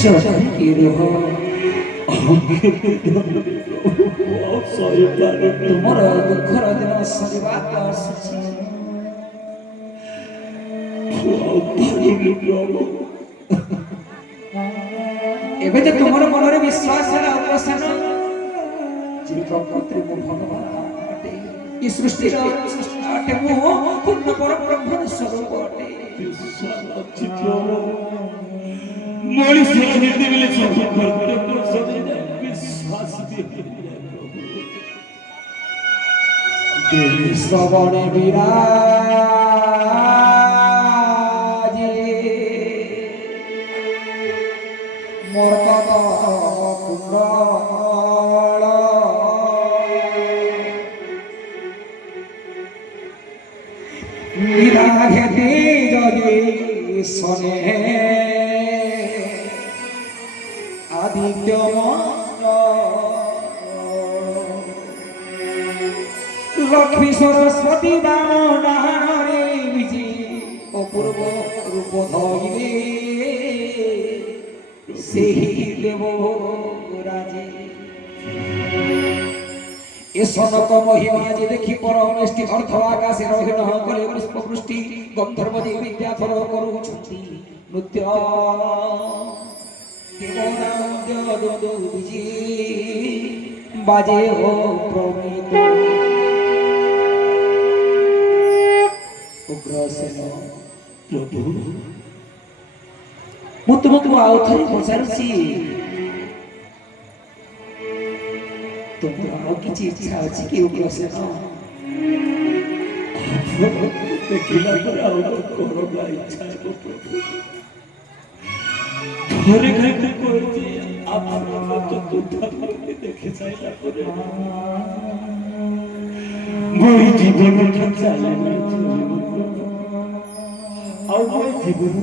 চরণের ତୁମର ଦୁଃଖର ଦିନ ସରିବାକୁ ଆସୁଛି। ଏବେ ତ ତୁମର ମନରେ ବିଶ୍ୱାସ ହେଲା ଅବସାନ ଯେ ପ୍ରକୃତିରେ ମୁଁ ଭଗବାନ ଅଟେ, ଏ ସୃଷ୍ଟିର ଅଟେ, ମୁଁ ପୂର୍ଣ୍ଣ ପରବ୍ରହ୍ମର ସ୍ୱରୂପ ଅଟେ। ମଣିଷ ଯେତେବେଳେ ସବୁ শ্রবণে বিরাজে মোর তব কুণ্ডল বিরাঘেতে যদি শনে আদিত্য লক্ষ্মী সরস্বতী ডাহাণে বিজে অপূর্ব রূপ ধরিলে সেই দেব রাজে এ সনক মহিমা যে দেখি পরমেষ্টি অর্থ আকাশে রহিণ কলে পুষ্পবৃষ্টি গন্ধর্ব যে বিদ্যাধর করুছন্তি নৃত্য দেবরাজ্য বিজে বাজে ও প্রমিত ଉଗ୍ରସେନ ପ୍ରଭୁ ମୁଁ ତୁମକୁ ଆଉ ଥରେ ପଚାରୁଛି, ତୁମର ଆଉ କିଛି ଇଚ୍ଛା ଅଛି କି ଉଗ୍ରସେନ? ଦେଖିଲା ପରେ ଆଉ କଣ ଇଚ୍ଛା ଥରେ ଖାଇତେ କହିଛି ଆପଣଙ୍କ ଚତୁର୍ଥ ଦେଖି ସାରିଲା ପରେ ମୋ ଜୀବନଟା ଚାଲିଲା ଆଉ ମୋ ଜୀବନ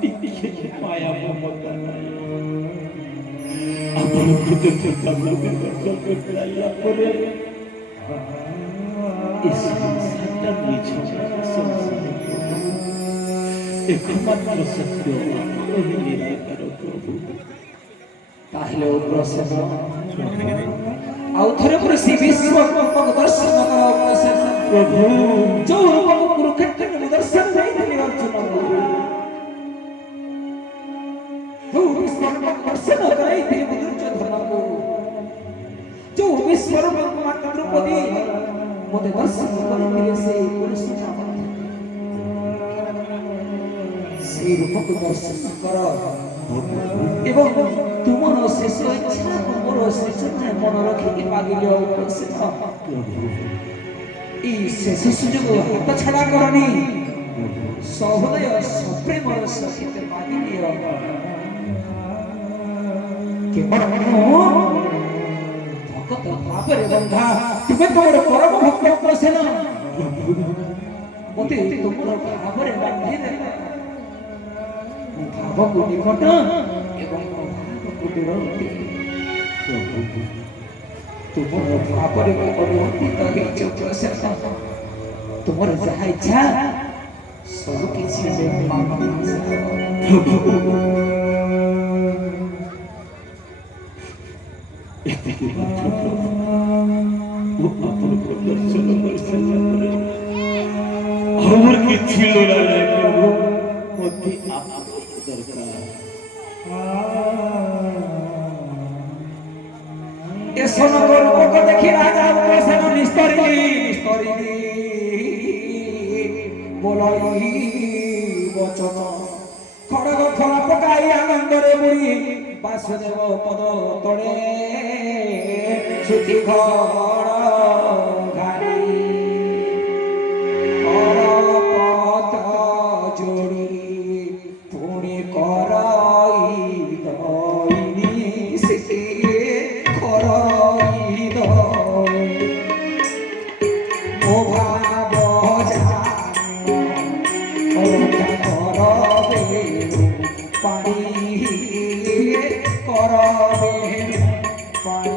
ଟିକେ ମାୟା ମମତା ନାହିଁ। ଆପଣଙ୍କୁ ଦର୍ଶନ କରିଲା ପରେ ସଂସାରଟା ନିଜ একমাত্র সত্য নিরাকার প্রভু। তাহলে উগ্রসেন ଆଉ ଥରେ ପୁରା ଶ୍ରୀ ବିଶ୍ୱକର୍ମାଙ୍କୁ ଦର୍ଶନ କର ଉଗ୍ରସେନ। ପ୍ରଭୁ ଯୋଉ ରୂପକୁ କୁରୁକ୍ଷେତ୍ରରେ ମୁଁ ଦର୍ଶନ ଦେଇଥିଲି ଅର୍ଜୁନ, ଯୋଉ ବିଶ୍ୱକର୍ମାଙ୍କୁ ଦର୍ଶନ କରାଇଥିଲି ମୁଁ ଦୁର୍ଯ୍ୟୋଧନକୁ, ଯୋଉ ବିଶ୍ୱକର୍ମାଙ୍କୁ ମାତ୍ର ଦ୍ରୌପଦୀ ମୋତେ ଦର୍ଶନ କରିଥିଲେ ସେଇ ପୁରୁଷୋତ୍ତମ সেই রূপକୁ ଦର୍ଶନ କର ଏବଂ ତୁମର ଶେଷ ଇଚ୍ଛା ମୋର ଶ୍ରୀଚରଣରେ ମନ ରଖିକି ମାଗିଲି ଉଗ୍ରସେନ। এই শেষ সুযোগ হাত ছাড়া করনি, সহৃদয় সপ্রেমর সহিত মাগিলিও কেবল ভকত ভাବରେ বন্ধা ତୁମେ ତମର ପରମ ଭକ୍ତ ଉଗ୍ରସେନ, ମୋତେ ତୁମର ଭାବରେ ବାନ୍ଧି ଦେଲ। ଭାବକୁ ନିକଟ ଏବଂ ଭାବକୁ ଦୂରବର୍ତ୍ତୀ, ତୁମର ଭାବରେ ଅନୁଭୂତ ହେଇଛି ଉଗ୍ରସେନ। ତୁମର ଯାହା ଇଚ୍ଛା ସବୁ କିଛି আমার কিছু লড়াই মধ্যে দরকার। এ সোনগর রূপক দেখি রাজা উগ্রসেন নিস্তরিলি বলই বচন খড়গ ফলা পকাই আনন্দরে বুড়ি বাসুদেব পদ তଳେ সুতি ঘর ঘাড়ি পত জোড়ি পুଣି କରାଇ ଦଇନି ସେ କରାଇ ଦଇ ମୋ ଭାବ ଅଲଗା କରବେ ପାଣି କରବେ ପାଣି।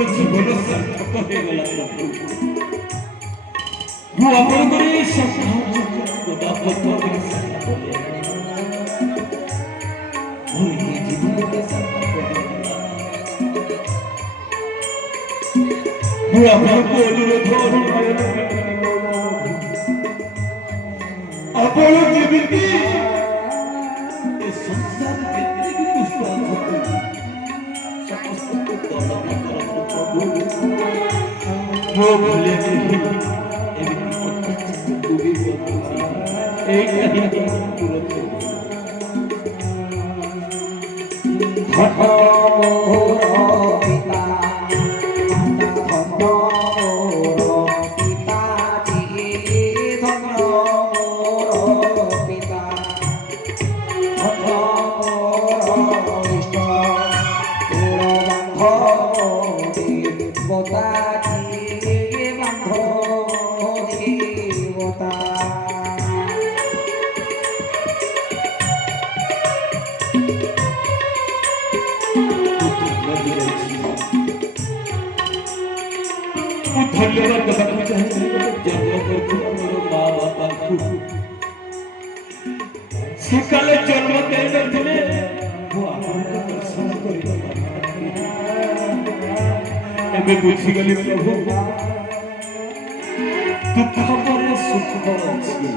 ମୋର ଜୀବନ ସାର୍ଥକ ହେଇଗଲା ପ୍ରଭୁ। ମୁଁ ଆପଣଙ୍କର ଏଇ ସୌଭାଗ୍ୟ ସାରିଲା ପରେ ମୋର ଏଇ ଜୀବନଟା ସାର୍ଥକ ହେଇଗଲା। ମୁଁ ଆପଣଙ୍କୁ ଅନୁରୋଧ ଆପଣ ଯେମିତି ଏ ସଂସାର ଯେତିକି ଦୁଷ୍ଟ ଅଛନ୍ତି ସମସ୍ତଙ୍କୁ ଦଣ୍ଡନ କରନ୍ତୁ ପ୍ରଭୁ। ମୋ ଭଳିଆ ଏମିତି ଅତ୍ୟାଚାରକୁ ବି କରୁଛି ଏଇଟା ହିଁ ତୁରନ୍ତ ଧନ୍ୟବାଦ ଦେବାକୁ ଚାହୁଁଛି ଜନ୍ମ କରୁଥିବା ମୋର ମା ବାପାଙ୍କୁ। ସେ କାଳେ ଜନ୍ମ ଦେଇନଥିଲେ ମୁଁ ଆପଣଙ୍କ ଦର୍ଶନ କରିବା ପାରିନଥାନ୍ତି। ଏବେ ବୁଝିଗଲି ପ୍ରଭୁ ଦୁଃଖ ପରେ ସୁଖ ଅଛି।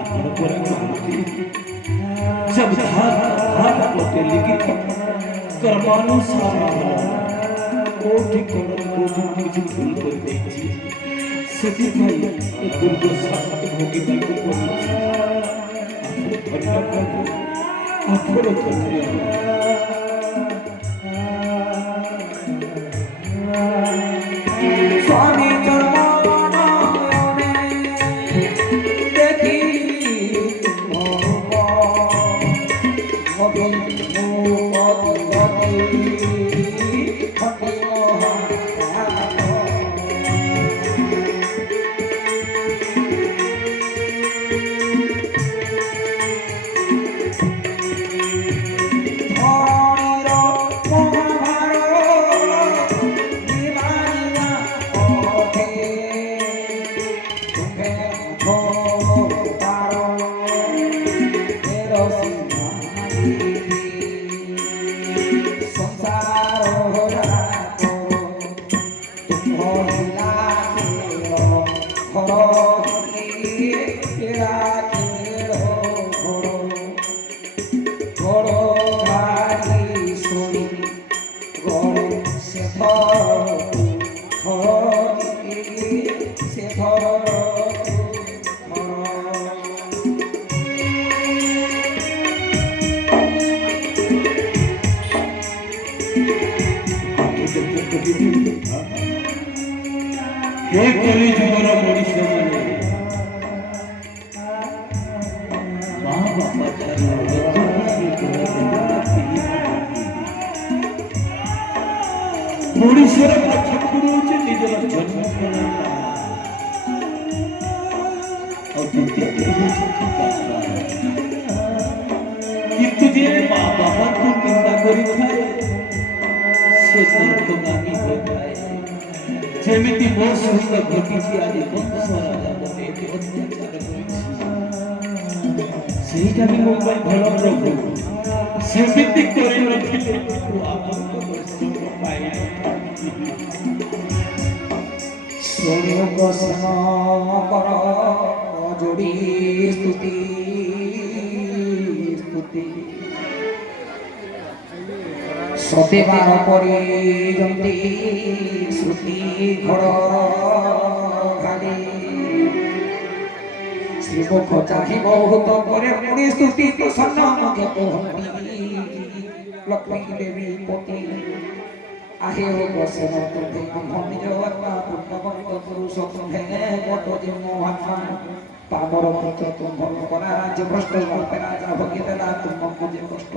ଆପଣ ପରେ କହନ୍ତି जब धात कोटे लिखित कर्मानुसार कोटि कोटि भूल कर देछि सेति भाई ए दुर्दशा भोगी को पड़छि। ଆପଣ ଧନ୍ୟ। स्वामी चरणे देखी हे कली जुगर मनीष माने माँ बापा मनीषर प्रथम गुरु होचे निजर जन्म और द्वितीय किंतु जे माँ बापा को निंदा करी थाए से नरकगामी हो जाए। जेमिति मो सहित घटिछि आज बंश राजा मते अत्याचार करिछि सेटा भी मो ପାଇଁ ଭଲ ପ୍ରଭୁ ସେମିତି କରି ରଖିଲେ ଆପଣଙ୍କ ଦର୍ଶନ ପାଇ ସ୍ୱର୍ଗ ସମକର ଯୋଡ଼ି ସ୍ତୁତି ସ୍ତୁତି ସତେବାର ପରି ଯେମିତି শ্রুতি ঘর খালি শ্রীমুখ চাহি বহুত করে মুড়ি স্তুতি প্রসন্ন মুখে কুহন্তি লক্ষ্মী দেবী পতি আহে ও বসন তুমে নিজ আত্মা পূর্ণবন্ত পুরুষ তুমে বট যে মোহাত্মা পামর পুত্র তুম্ভর করা রাজ্য ভ্রষ্ট গল্পে রাজা ভোগে দেলা তুম্ভকে যে কষ্ট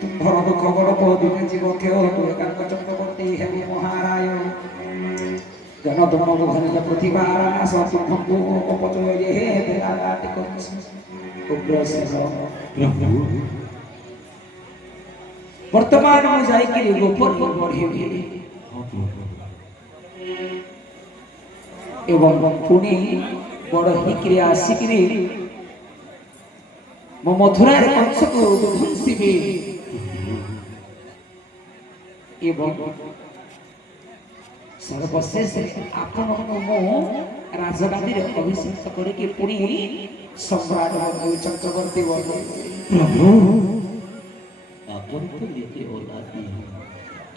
তুম্ভর দুঃখ বড় দিনে জীব কেউ তুই কাঙ্গ চক্রবর্তী হেবি মহারায় জনধন ঘনিত প্রতিভা নাশ তুম্ভঙ্গু অপচয় হে দেলা কাটিক উগ্র সেন प्रभु ବର୍ତ୍ତମାନ ମୁଁ ଯାଇକିରି ଗୋପର ବଢ଼େଇବି ଏବଂ ପୁଣି ବଡ଼ ହେଇକିରି ଆସିକିରି ମୋ ମଥୁରାରେ କଂସକୁ ଧ୍ୱଂସିବି ଏବଂ ସର୍ବଶେଷରେ ଆପଣଙ୍କୁ ମୁଁ ରାଜଗାଦିରେ ଅଭିଷେକ କରିକି ପୁଣି ସମ୍ରାଟ ବନେଇବି, ଚକ୍ରବର୍ତ୍ତୀ ବନେଇବି। ପ୍ରଭୁ ଆପଣ ତ ନିଜେ ଅନାଦି,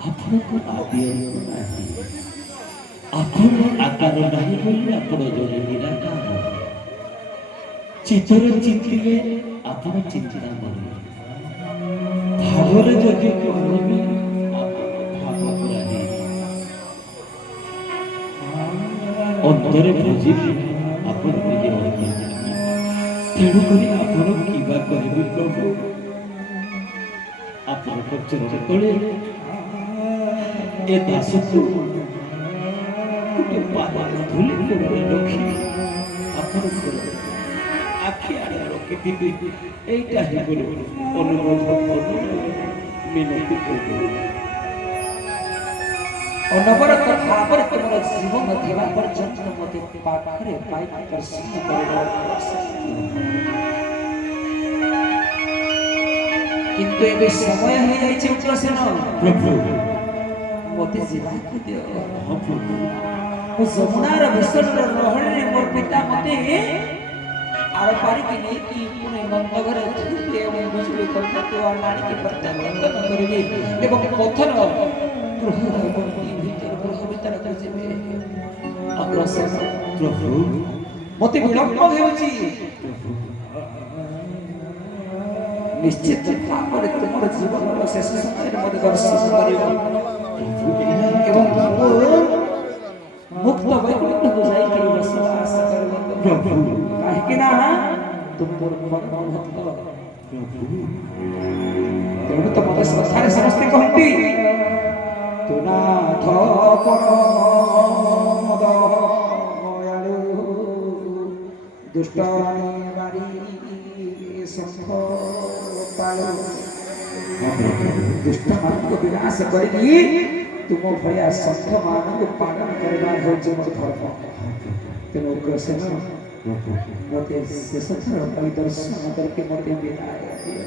ଆପଣଙ୍କ ଆଦି ଅନ୍ତ ନାହିଁ। ଆପଣ ଆକାର ନାହିଁ ବୋଲି ଆପଣ ଜଣେ ନିରାକାର। ଚିତ୍ତରେ ଚିନ୍ତିଲେ ଆପଣ ଚିନ୍ତାମଣି, ଭାବରେ ଯଦି କହିବେ ଆପଣ ଭାବଗ୍ରାହୀ, ଅନ୍ତରେ ବୁଝିଲେ ଆପଣ ନିଜେ ଅନ୍ତର୍ଯାମୀ। ତେଣୁକରି ଆପଣ କିବା କହିବେ ପ୍ରଭୁ, ଆପଣଙ୍କ ଚରଣ ତଳେ ଏ ଦାସକୁ ଗୋଟେ ପାଦର ଧୂଳି କୋଣରେ ରଖି ଆପଣଙ୍କର ଆଖି ଆଡ଼େ ରଖିଥିବି, ଏଇଟା ହିଁ ବୋଲି ଅନୁରୋଧ ମିନତି କରୁ। ଅନବରତ ଭାବରେ ତୁମର ଜୀବନ ଥିବା ପର୍ଯ୍ୟନ୍ତ ମୋତେ ପାଖରେ ପାଇ ଦର୍ଶନ କରିବ। କିନ୍ତୁ ଏବେ ସମୟ ହେଇଯାଇଛି ଉଗ୍ରସେନ, ପ୍ରଭୁ ମୋତେ ଯିବାକୁ ଦିଅ। ହଁ ପ୍ରଭୁ, ମୁଁ ଯମୁନାର ଭୀଷଣର ଲହରୀରେ ମୋର ପିତା ମୋତେ ଆର ପାରିକି ନେଇକି ପୁଣି ନନ୍ଦଘରେ ଥୋଇବେ ଏବଂ ବିଜୁଳି କନ୍ୟାକୁ ଆଣିକି ପ୍ରତ୍ୟାବର୍ତ୍ତନ କରିବେ ଏବଂ ପଥର ଗୃହ ଭିତରକୁ ଯିବେ। ଅଗ୍ରସେନ ପ୍ରଭୁ ମୋତେ ବିଳମ୍ବ ହେଉଛି, ନିଶ୍ଚିତ ଭାବରେ ତୁମର ଜୀବନର ଶେଷ ସମୟରେ ମୋତେ ଦର୍ଶନ କରିବ ଏବଂ ମୁକ୍ତ ବୈକୁଣ୍ଠକୁ ଯାଇକରି ବସବାସ କରିବ। କାହିଁକି ନା ତୁମର ପରମ ଭକ୍ତ। ତେଣୁ ତ ମୋତେ ଶ୍ରଦ୍ଧାରେ ସମସ୍ତେ କହନ୍ତି, ତୁ ନାଥ ପରମ ଦୟାଳୁ, ଦୁଷ୍ଟ ବାରି ଶଙ୍ଖ ପାଳୁ, ଦୁଷ୍ଟମାନଙ୍କୁ ବିନାଶ କରିକି ତୁମ ଭଳିଆ ସନ୍ଥମାନଙ୍କୁ ପାଳନ କରିବା ହେଉଛି ମୋର ଧର୍ମ। ତେଣୁ ଉଗ୍ରସେନ ମୋତେ ଶେଷ ଥର ପାଇଁ ଦର୍ଶନ କରିକି ମୋତେ ବିଦାୟ ଦିଅ।